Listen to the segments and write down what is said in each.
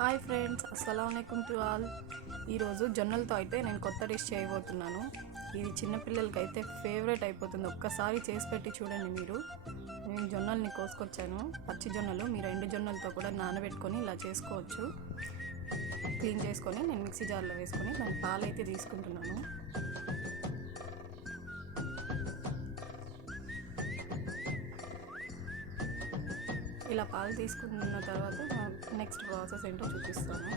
Hi friends, అస్సలాముఅలైకుమ్ to all. ఈరోజు జొన్నలతో అయితే నేను కొత్త డిష్ చేయబోతున్నాను. ఇది చిన్నపిల్లలకి అయితే ఫేవరెట్ అయిపోతుంది. ఒక్కసారి చేసి పెట్టి చూడండి మీరు. నేను జొన్నల్ని కోసుకొచ్చాను, పచ్చి జొన్నలు. మీరు ఎండు జొన్నలతో కూడా నానబెట్టుకొని ఇలా చేసుకోవచ్చు. క్లీన్ చేసుకొని నేను మిక్సీ జార్లో వేసుకొని దాని పాలు అయితే తీసుకుంటున్నాను. ఇలా పాలు తీసుకున్న తర్వాత నెక్స్ట్ ప్రాసెస్ ఏంటో చూపిస్తాను.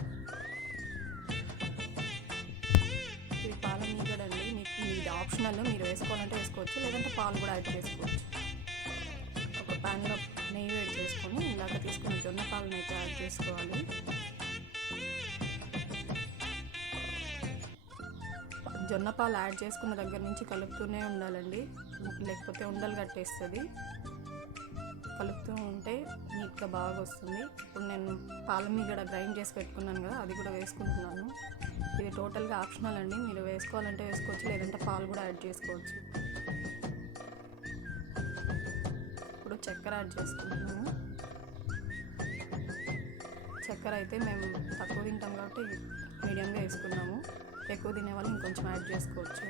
ఇది పాల మీగడండి. మీకు ఇది ఆప్షనల్, మీరు వేసుకోవాలంటే వేసుకోవచ్చు, లేదంటే పాలు కూడా యాడ్ చేసుకోవచ్చు. ఒక ప్యాన్లో నెయ్యి వేడి చేసుకొని ఇందాక తీసుకున్న జొన్న పాలను అయితే యాడ్ చేసుకోవాలి. జొన్న పాలు యాడ్ చేసుకున్న దగ్గర నుంచి కలుపుతూనే ఉండాలండి, లేకపోతే ఉండలు కట్టేస్తుంది. కలుపుతూ ఉంటే నీట్గా బాగా వస్తుంది. ఇప్పుడు నేను పాల మీగడ గ్రైండ్ చేసి పెట్టుకున్నాను కదా, అది కూడా వేసుకుంటున్నాను. ఇది టోటల్గా ఆప్షనల్ అండి, మీరు వేసుకోవాలంటే వేసుకోవచ్చు, లేదంటే పాలు కూడా యాడ్ చేసుకోవచ్చు. ఇప్పుడు చక్కెర యాడ్ చేసుకుంటున్నాను. చక్కెర అయితే మేము తక్కువ తింటాం కాబట్టి మీడియంగా వేసుకున్నాము. ఎక్కువ తినే వాళ్ళు ఇంకొంచెం యాడ్ చేసుకోవచ్చు.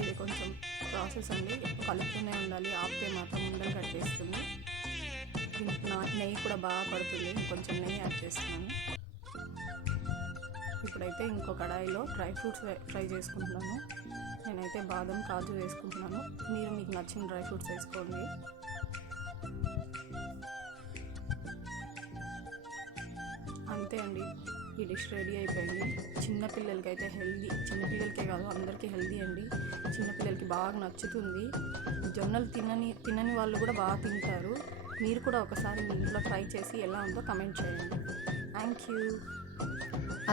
ఇది కొంచెం ప్రాసెస్ అండి, కలుపుతూనే ఉండాలి. ఆపితే మాత్రం ఉండలు కట్టేస్తుంది. నెయ్యి కూడా బాగా పడుతుంది. ఇంకొంచెం నెయ్యి యాడ్ చేస్తున్నాను. ఇప్పుడైతే ఇంకో కడాయిలో డ్రై ఫ్రూట్స్ ఫ్రై చేసుకుంటున్నాను. నేనైతే బాదం, కాజు వేసుకుంటున్నాను. మీరు మీకు నచ్చిన డ్రై ఫ్రూట్స్ వేసుకోండి. అంతే అండి, ఈ డిష్ రెడీ అయిపోయింది. చిన్నపిల్లలకి అయితే హెల్దీ, చిన్నపిల్లలకే కాదు అందరికీ హెల్దీ అండి. చిన్నపిల్లలకి బాగా నచ్చుతుంది. జొన్నలు తినని వాళ్ళు కూడా బాగా తింటారు. మీరు కూడా ఒకసారి మీ ఇంట్లో ట్రై చేసి ఎలా ఉందో కమెంట్ చేయండి. Thank you.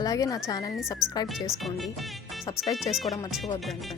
అలాగే నా ఛానల్ని సబ్స్క్రైబ్ చేసుకోండి. సబ్స్క్రైబ్ చేసుకోవడం మర్చిపోవద్దండి.